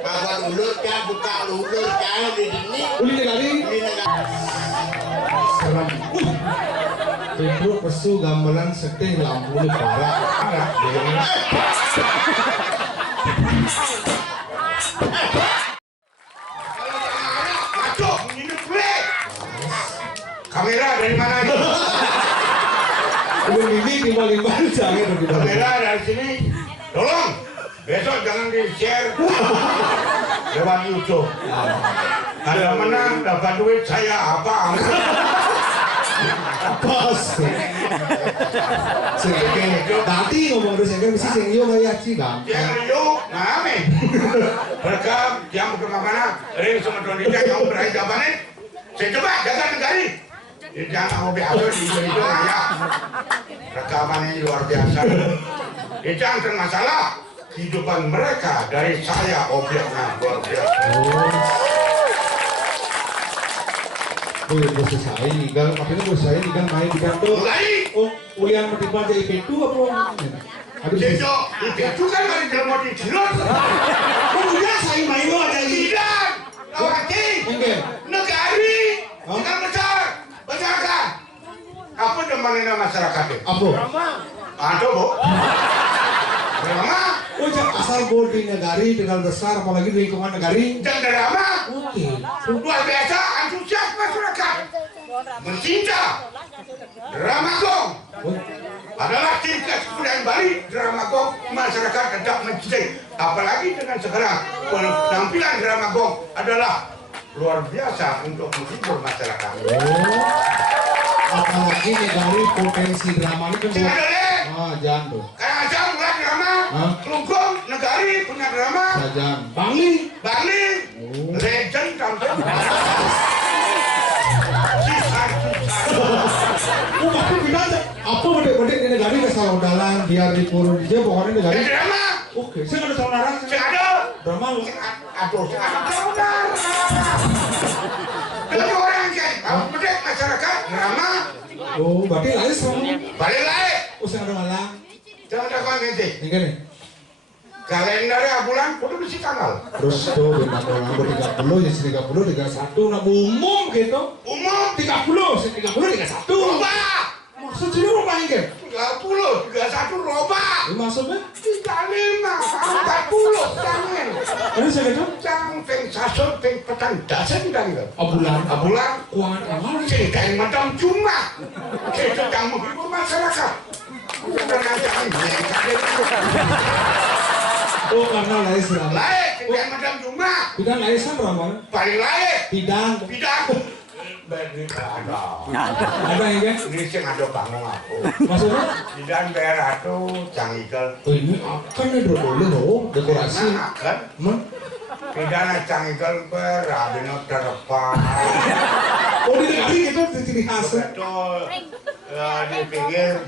Abang mulut kan buka mulut kan di sini. Uli negari. Salam. Pedro pesu gamelan setih lampu ni parah. Masuk, minum kulit. Kamera dari mana ini? Udah ini timbal-timbal jangan lebih dulu. Kamera dari sini. Tolong, besok jangan di-share lewat YouTube. Ada menang, dapat duit saya apa? Bos. Sengke, tadi ngomong terus sengke mesti sing yo kaya sih bang. Yang yuk, ngame. Berkam, yang kemana-mana, ring sama Dondita yang berakhir jawabannya. Saya coba jaga negari. Jangan mau biasa di hidung ya. Rekamannya luar biasa. Jangan termasalah kehidupan mereka dari saya objeknya luar biasa. Oh, bos saya tinggal, makanya bos saya tinggal main di kantor. Mulai. Oh, kuliah metipa jadi itu apa? Aduh, Besok itu kan hari mau dijelot. oh iya saya main lo ada ini. Tidak, lawaki. Enggak. Negari dengan besar, besarkan. Apa demannya masyarakat itu? Apa? Ada bu. Drama. Oh, jangan asal gol di negari dengan besar, apalagi di lingkungan negari. Dan drama. Oke. Luar biasa antusias masyarakat. Mencinta. Drama Gong adalah tingkat kebudayaan Bali. Drama Gong masyarakat tetap mencintai. Apalagi dengan sekarang penampilan drama Gong adalah luar biasa untuk menghibur masyarakat. Oh. Apalagi negari potensi drama ini kan. Jangan deh. Ah, jangan tuh. Karena aja mulai drama. Kelungkung negari punya drama. Jangan. Bangli. Bali. Legend tampil. Oh, tapi bilang apa bedek-bedek di negara ke saudalan biar dipurun dia pokoknya negara. Drama. Oke, saya ada saudara. Saya ada. Drama lu. Aduh, saya ada saudara. Kalau orang kayak kalau bedek masyarakat drama. Oh, berarti lain sama. Balik lagi. Oh, saya ada malang. Jangan ada kau nanti. Ini kan nih. Kalendernya bulan kudu mesti tanggal. Terus tuh bintang orang 30, jadi 30, 31, nah umum gitu. Umum 30, 30, 31. roba. Maksud sini rumah ini kan? 30, 31 roba. Ini maksudnya? 35, 40 jangan. Ini saya gitu? Jangan peng sasut, peng petang dasen dan gitu. Bulan. Bulan. Kuat amal. Cerita yang macam cuma. Cerita yang menghibur masyarakat. Bukan jangan Oh, karena lain selama. lain, cerita yang macam cuma. Bidang lain sama ramah. Paling lain. Bidang. Bidang. Ada. Ada yang kan? Ini sih ada bangun aku. Maksudnya? Bidang daerah tuh canggih. Oh, ini akan nih boleh loh dekorasi. Kan? Pidana canggih berabino terdepan. Oh, di negari gitu ciri khas. Betul. Di pinggir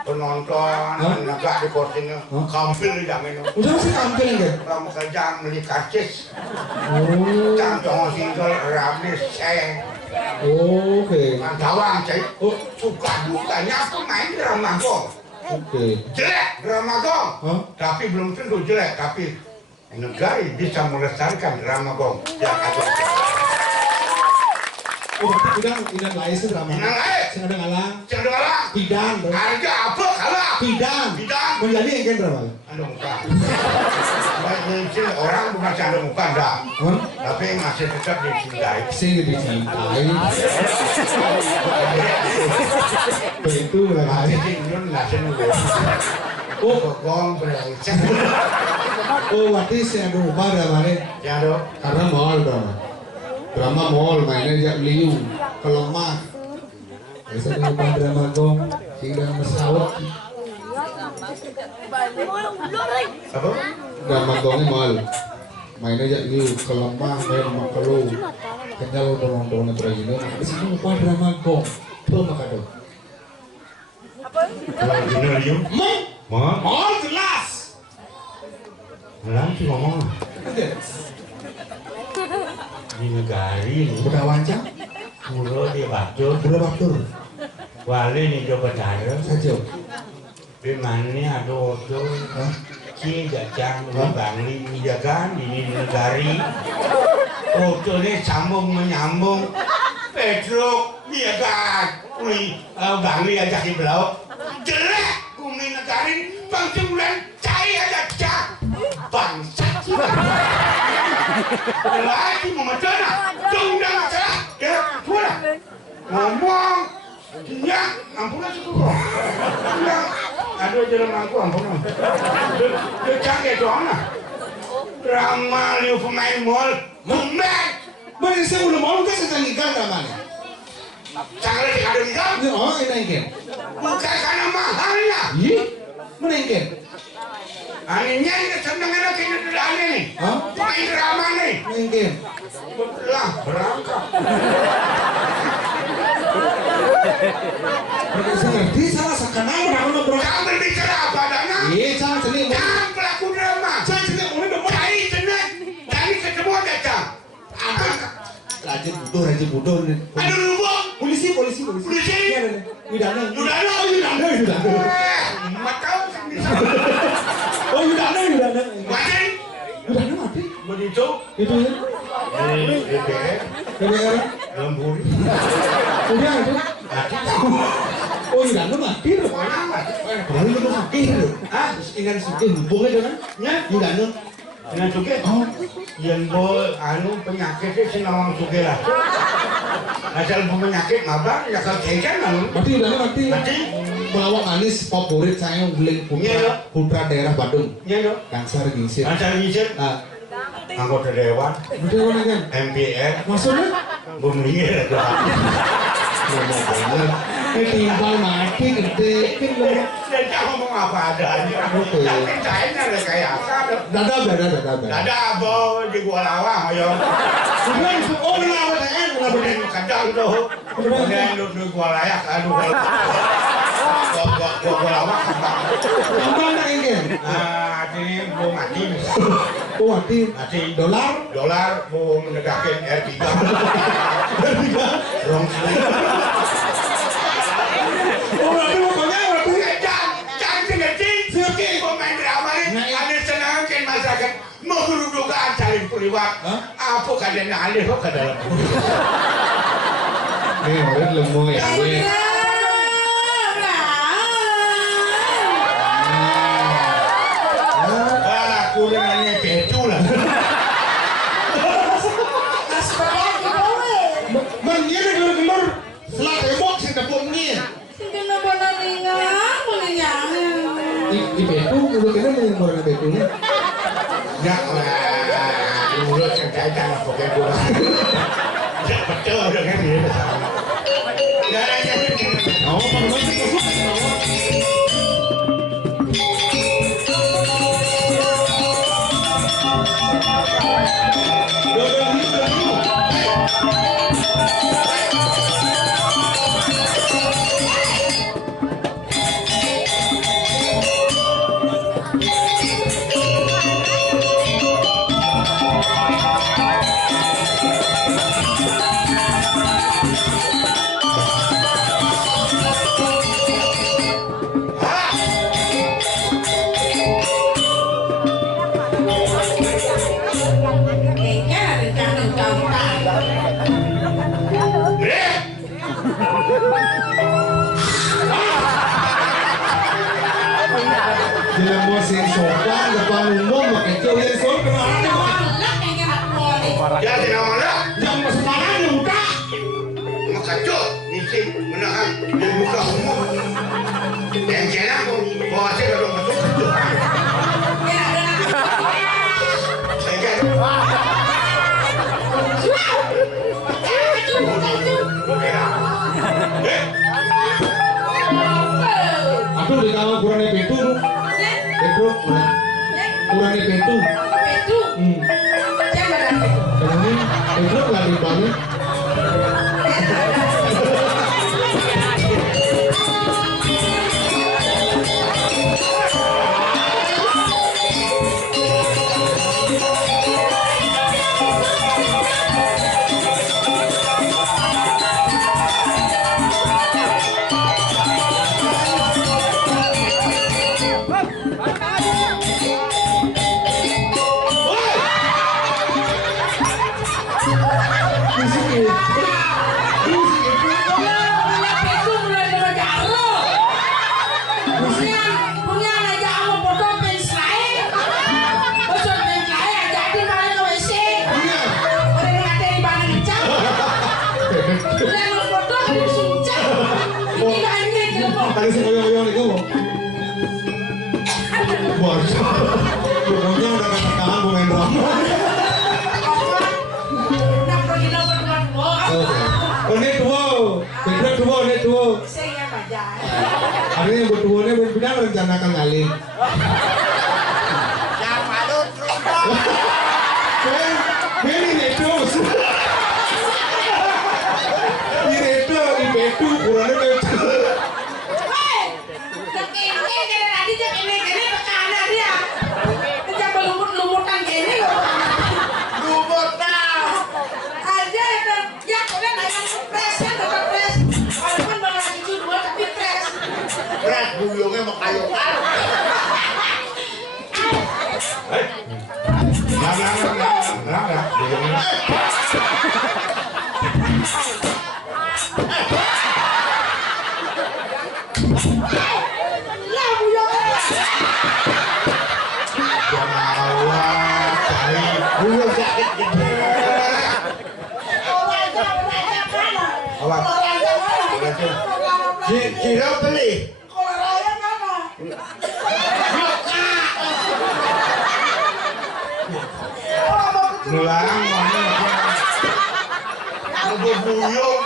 penonton negak di kursinya kampil di jamin. Udah sih tampil kan? Kamu kerja beli karcis. Oh. Cangcong single rabis Oke. Mantawang cai. Oh, Suka dukanya aku main drama Gong. oke. Jelek drama Gong. Tapi belum tentu jelek. Tapi negara bisa melestarikan drama Gong. Yang ada. Oh, bidang lain sih drama. Bidang lain. Sing ada ngalang. Jangan kalah. Bidang. Harga apa kalah? Bidang. Bidang. Menjadi yang kan drama. Ada muka. Mungkin orang bukan ada muka enggak. Tapi masih tetap dicintai. Sing lebih cintai. Itu lah. Masih tinggal nggak seneng. Oh, Gong brengsek. Oh, berarti sing ada ubah dramanya. Ya dong. Karena mall drama. Drama mall mainnya jak liu, kelemah. Biasanya ubah drama Gong, hingga mesawat. Apa? Drama Gongnya mall. Mainnya jak liu, kelemah, main makelu. Kenyal penontonnya terjadi. Di sini ubah drama Gong. Tuh maka dong. Kalau bener yuk. Mall jelas. Melang sih ngomong. Di negari ini Udah wancang, pura di batur udah batur. wali nih coba cara Saja. di mana ada waktu Cie Jajang Bangli ya kan ini negari fotonya sambung menyambung Pedro ya kan Bangli aja di belau jelek kumi negari bangsa bulan cair aja cak bangsa lagi memecana undang masalah ya pulang ngomong ya ampun aja tuh ya aduh jalan aku ampun dia canggih doang lah ramah liu pemain mall pemain mana saya udah mau kan sedang ikan ramai canggih ada ikan oh ini ikan bukan karena mahalnya iya mana ikan anehnya ini seneng enak ini aneh nih pemain drama nih ikan lah berangkat saya ngerti salah sekarang orang bro jangan berbicara apa adanya iya jangan seni jangan pelaku drama jangan seni mulai dong cari seneng cari ketemu aja cang rajin bodoh aduh lubang polisi Yudana mak tahu oh Yudana mati mati begitu itu ya DPR lembur udah itu mati oh Yudana mati loh baru itu mati loh ingat suka hubungnya dengan Yudana dengan suka yang anu penyakitnya si nawang suka lah asal penyakit mabak ya kalau kengken anu mati pelawak manis favorit saya Ungguling putra daerah Bandung Kansar Gingsir anggota dewan MPR maksudnya bumlingir ini timbal mati gede kan loh dia ngomong apa adanya tapi cairnya kayak apa dada abo di gua lawang ayo oh kenapa TN kadang tuh kemudian di gua layak aduh gua lawang apa anak ini ini belum mati oh mati dolar mau menegakkan R3 rong kali oh berarti pokoknya jangan ngerti pemain drama ini ada senangkan masyarakat mengerudukan saling priwat apa kalian alih ke dalam nih orang lemong ya kurangannya betu lah manggil gemar flat ebok sih tepung nih di betu udah kena mengembar betu nih ya udah cerita pakai bola betul udah kan dia oh pasti Bila mau sing sopan depan umum pakai cowok yang sopan kemana ya tidak mana yang sekarang yang buka maka cok misi menahan yang buka umum yang kena bawa saya kalau masuk itu saya kan aku di kamar kurangnya pintu kurangnya pintu itu lagi banget Ada sing koyo-koyo niku. Bos. Pokoknya udah katakan mau main drama. Nak pergi nomor dua. Ini dua, ini dua. Saya baca. Hari ini berdua ini benar rencanakan kali. Yang malu terus. Ini terus. Ini betu, kurangnya betu. Buyungnya mau kayu buyung sakit gede. Kira beli. Nulang mana? Aku buyung.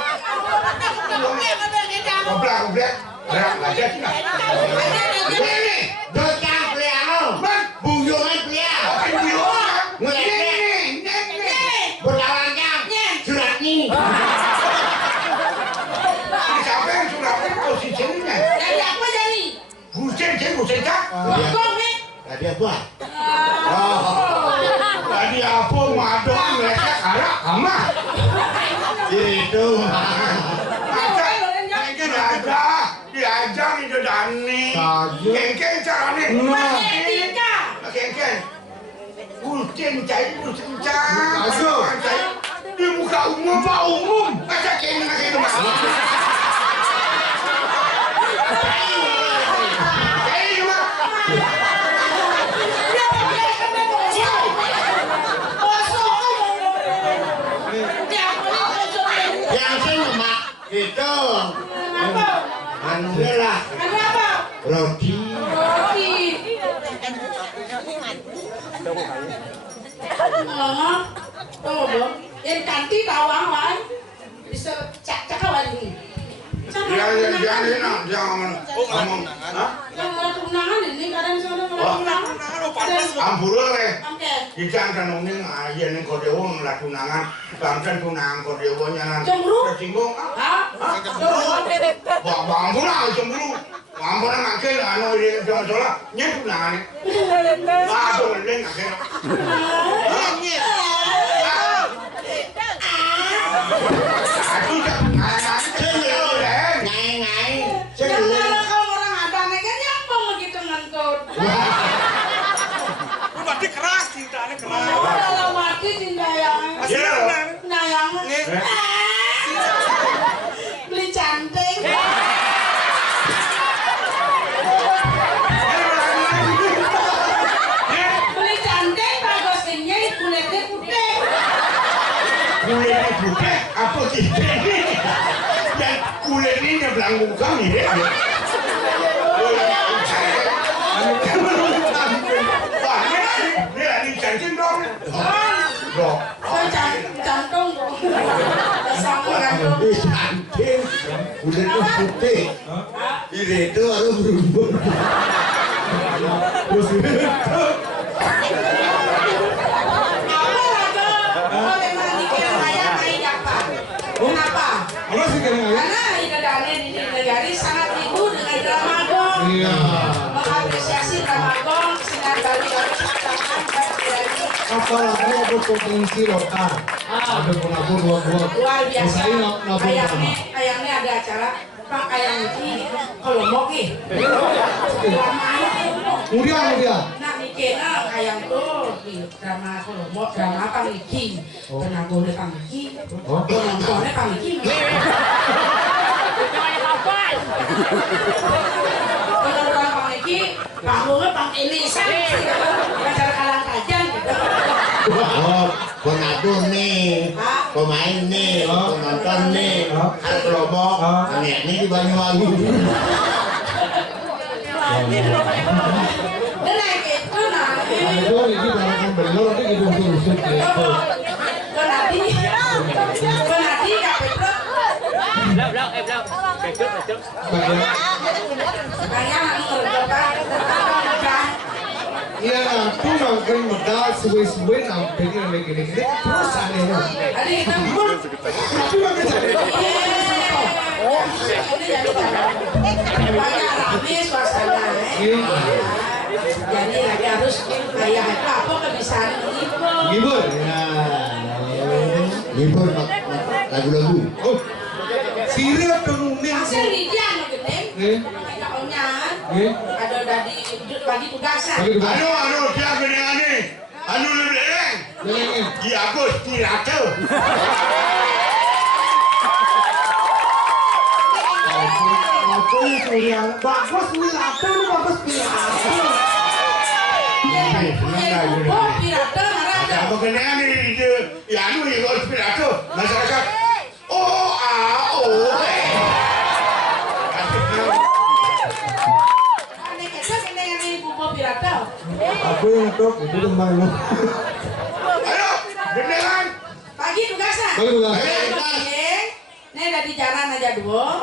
Goblok. Berak aja sih. Ini Docang beliau. Buyungnya beliau. buyung. Berlawannya surat ini. Siapa yang suratnya posisinya? Dari apa jadi? Busen kah? Bokong nih. Tadi apa? Tadi apa madok mereka kalah ama? Itu. Diajar itu Dani. Kengkeng carane. Kengkeng. Busen cai. Di muka umum pak umum. Masa kengkeng itu mas? Yang sini mak itu anunya lah roti. Yang kanti tawangan bisa cakawan ini. Jangan ngomong. Tunangan ini kadang sana tunangan. Ampura le. Oke. Ikan kan ning ayen ning kodewo lah tunangan. Bangsan tunangan kodewo nyanan. Cemburu? Tersinggung. Hah? Ampura cemburu. Ampura makin anu ini soalnya nyet tunangan. Aduh leng akhir. Aduh Ngai. Jangan kalau orang ada kan nyambung gitu ngentut. Berarti keras cintanya keras. Dalam hati cinta yang nayang. Beli cantik. Beli cantik bagusnya kulitnya putih. kulitnya putih apa sih? Dan kulitnya nyebelang muka mirip ya. Wah, ini cantik dong. Dok. Jantung. Sama jantung. Cantik. Kulitnya putih. Ini itu harus berubah. Terus ini. Kenapa? Apa sih kadang-kadang? Karena Idadane ini negari sangat ibu dengan Dramagon. Iya. Mengapresiasi Dramagon dengan balik-balik tantangan dari Apalagi ada potensi lokal. Ada penabur buat luar biasa. Saya nabur sama. Ayamnya ada acara Pak Ayam ini kalau mau nih. Kemudian. Nah mikirnya ayam tuh di drama kalau mau drama apa iki? Tenang boleh pangiki. Nontonnya pangiki. Kalau drama pangiki, panggungnya pang ilisan. Acara kalang kajian gitu. Oh, penabur nih, pemain nih, penonton nih, harus kelompok, ini di Banyuwangi. naik itu nah. Itu ini barang belor ini gitu rusuk gitu. Kenati gak petruk. Bagian Kayaknya ngerjakan. iya aku makin modal suwe-suwe sampai gini terus anehnya. Tadi kita pun. Tapi makin jadi. Banyak rame suasana. Jadi lagi harus kayak apa kebiasaan ngibur. Ngibur ya. Libur lagu-lagu. Oh, sirip kemudian Hasil lidian gede. Nih. Kayak onyan. Nih. Ada dari bagi tugasan. Bagi tugas. Anu dia gini. Anu leleng. Leleng. Di aku pirate. Apa itu yang bagus pirata ini bagus pirata. Oh, pirata marah ada. Apa kena ni ya anu ni kalau pirate masyarakat. Oh. Aneh kecil kena yang ini bumbu pirata. Aku yang top itu teman lu. Ayo, gendengan. Pagi tugasan. Bagi tugas. Ini dari jalan aja dua.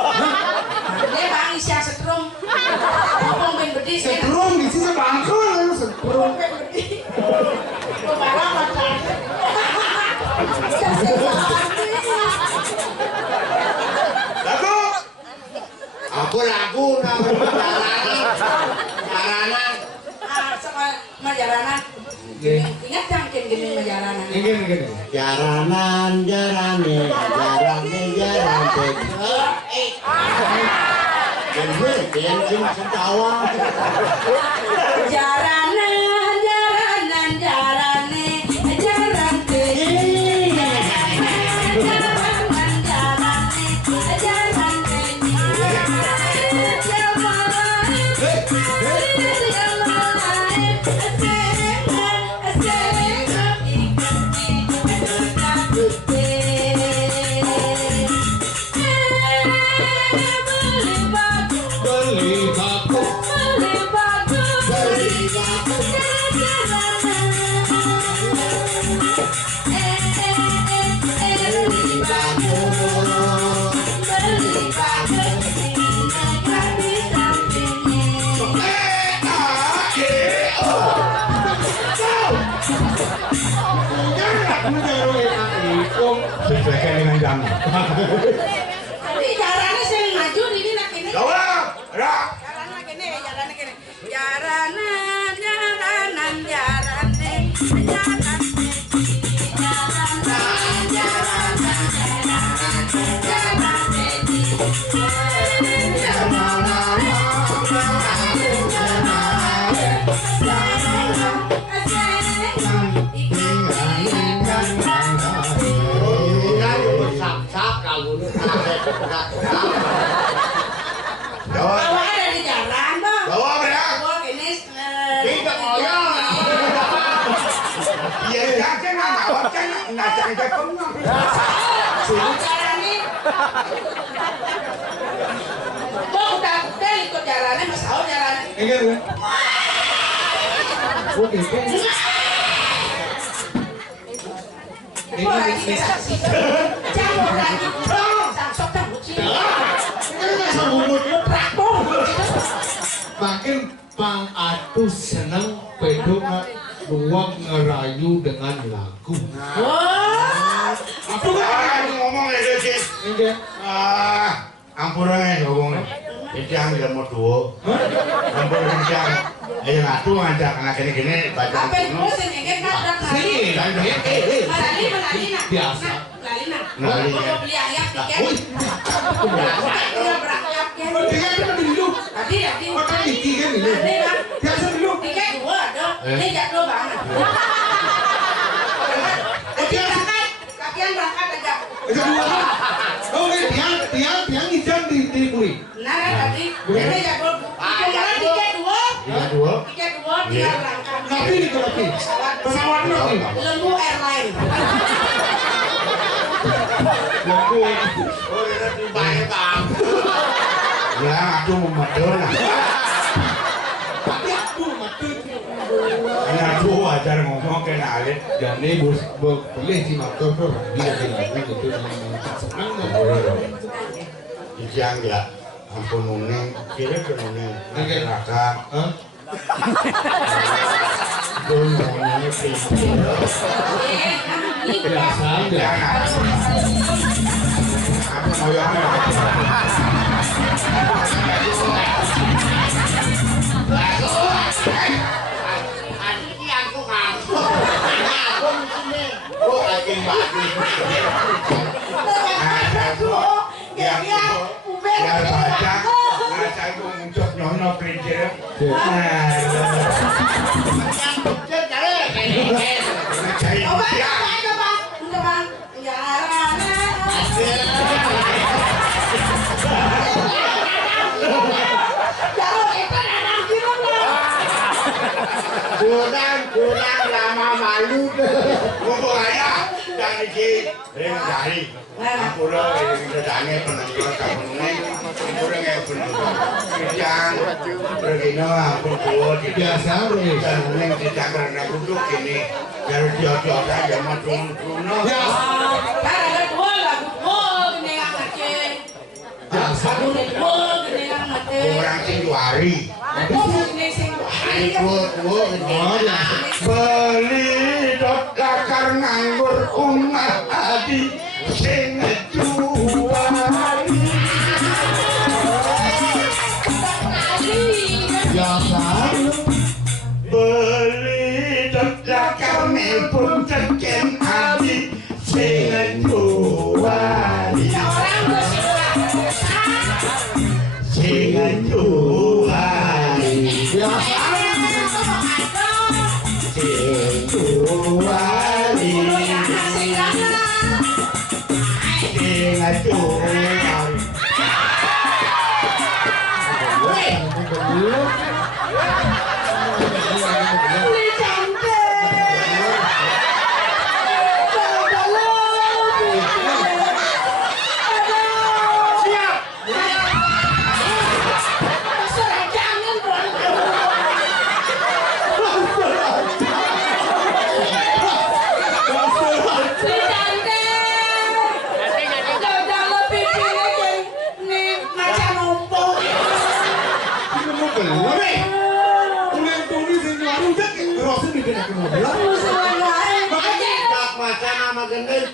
Dia bang isi yang setrum. Ngomong ben bedi. Setrum di sini bangkol setrum. Ben bedi. Kemarah macam. Lagu. Aku lagu nama jalanan. Sama majaranan. Ingat jangan gini majaranan. Ini. Jaranan. Dan gue bensin setawa. Jaranan. Beli baku. Sesuaikan dengan zaman. Tapi jarannya sering maju ini nak ini. Jawab. Rak. Jarannya gini. Jaranan. Jawab. Kalau ada di jalan, Bang. Jawab ya. Gua gini. Tidak ngoyong. Iya, jangan jawab kan. Ngajak kamu. Jalan nih. Gua udah ikut jalannya, Mas Aul jalan. Ini. Oke. Gua lagi saksi. Jangan lagi. Sangsok cabut sih. Makin Pang Atu senang pedo luang ngerayu dengan lagu. Wah. Apa kan ngomong ya sih? Ini. Ampun ngomong. Ijang dia mau tuh. Ampun ijang. Ayo ngatu ngajak anak gini baca. Apa itu sih ngeket nabrak Sini, lali. lali. Lali. Biasa. Lali. Gua beli ayam tiket. Udah berangkat ya. Tiga itu dulu. Tadi. Makan tiga dulu. Biasa dulu. Tiket dua ada. Ini jatuh banget. Kapian berangkat aja. Itu dua. Oke, tiang izin di puri. Nah tadi ini jatuh. Tiket dua. Tiket dua tinggal berangkat. Tapi ini berarti pesawat nanti. Lembu airline. Lagu. Oh, ini baik bang. Ya, aku mau Anak tua ajar ngomong kena alit. Jadi boleh sih motor tuh dia bilang gitu senang Ijang ya, ampun nuneng, kira ke nuneng, neraka. Tuh nunengnya pintar. biasa aja. Apa mau yang biar baca, baca itu muncul nyono kelinci. Kurang lama malu. Ngomong aja, jangan dikit. Dari, aku udah ini penonton kamu nih. Aku udah nggak penonton. Kijang, begini aku tua Biasa bro. dan neng tidak karena duduk ini. Dari jauh-jauh saja mau turun-turun. Orang Sinduari. Beli dot dakar nganggur adi sing ngejuari. Biasa. Beli dot dakar nelpon ceken adi sing ngejuari. Sing ngejuari. Biasa. Juari, ingat juari.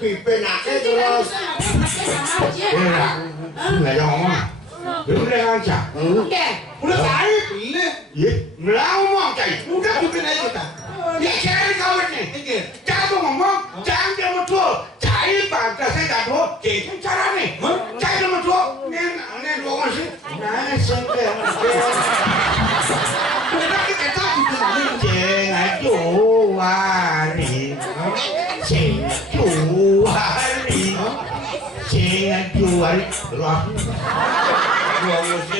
Pipenake terus. Nggak ada ngomong. Belum ada ngancam. Udah cari. Iya. Nggak ngomong cari. Udah pipen aja kita. Ya cari kawan nih. Jangan ngomong. Jangan dia betul. Cari bangga saya tak tahu. Jadi cara nih. Cari dia betul. Nih dua masih. Nah sampai. Udah kita tahu. Jangan juari. Juari roh.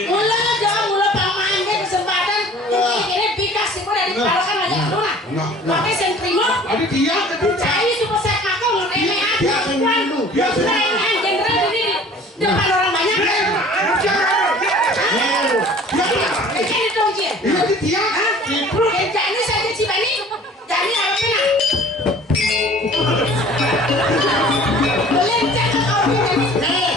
Mula pamain kesempatan ini bikas itu dari kepalakan aja luna. Pakai sentrimo. Ada dia. Cai cuma saya kakak ngereme aja. Biasa jenderal ini depan orang banyak. Ini dong dia. Ini dia. Jadi saya Cibani. Jadi apa pena? Boleh cek orang ini.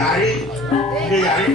yari. Ini yari.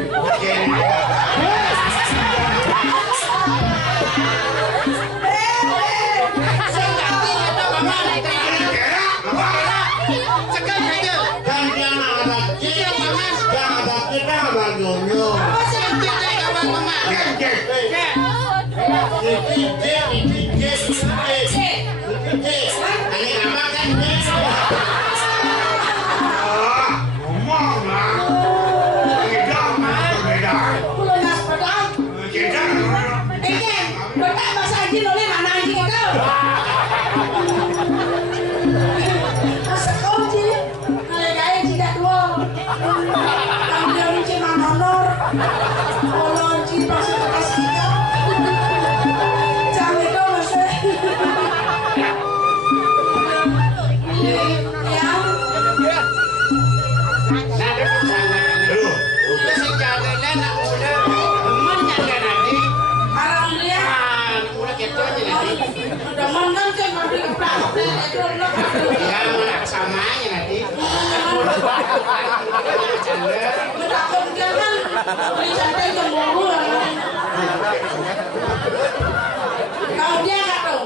Kau dia nggak tuh?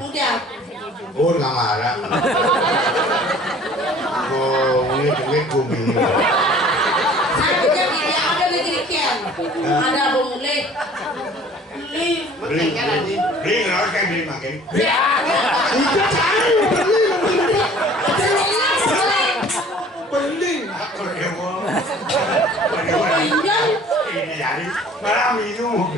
Udah. Oh, nggak marah. Oh, ini kuning. Saya dia ada di kirikian. Ada boleh. Beli harus kayak beli makin. Beli. Aku dewa. Ini jadi malah minum.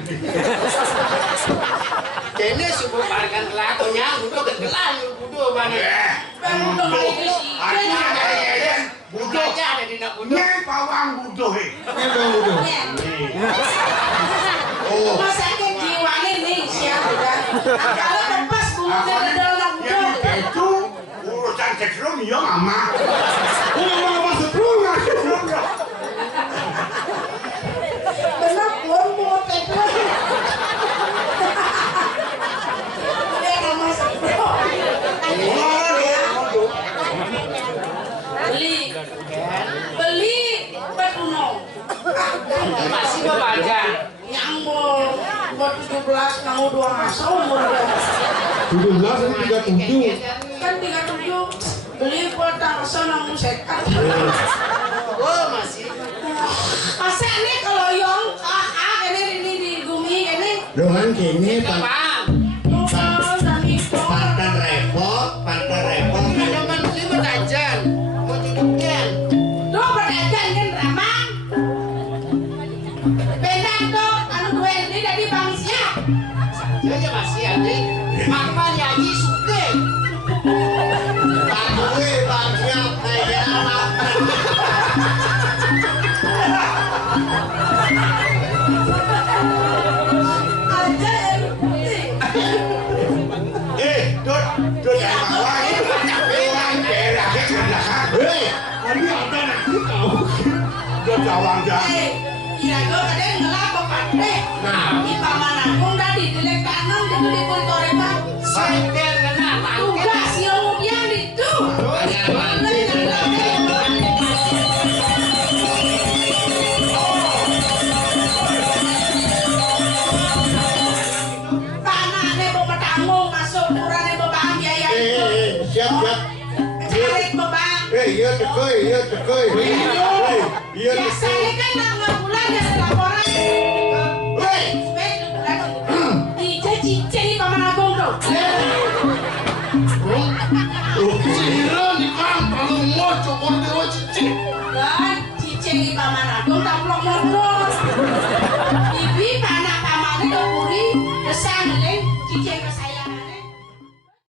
Kene subuh parkan lakonya untuk kegelan budo mana. Budo aja ada di nak budo. Nyai pawang budo he. Oh. Masakin jiwanya nih siapa? Kalau lepas bulunya di dalam budo. Itu urusan setrum ya mama. Mama setrum ya setrum ya. Benar pun mau petrol. Dia nama setrum. Beli petuno. Masih baca. Yang mau 17 kamu 2 masa umur 17 ini 37. kan 37 beli buat tangsa namun sekat. Oh masih. Masa ini kalau yang ini di bumi ini Doan kini Bang. tuh dan itu parkan repot. Ada man beli bertajan. Mau tutupnya. tuh berdagang kan ramah beda tuh anu dua ini dari bang siap Saja masih ada. Makman Haji Suke. Gue banyak kayak anak. aja Dut yang bawah ini orang daerahnya kerendahan. Ini ada nanti kau. Dut bawang dah. iya gue kadang ngelapok pandai di paman agung tadi di lek kanan di Pontorepan Senter kena tugas yang kemudian itu tanahnya bawa tanggung masuk murahnya bawa biaya itu Siap. cari bebang Iya cekoi. Iya biasanya kan nggak bulan ada laporan Ija cincin di paman agung tuh Ciran di kantor lu mau cokor dewa cincin. kan cincin di paman agung tak pelok motor bibi anak pamannya ke puri desang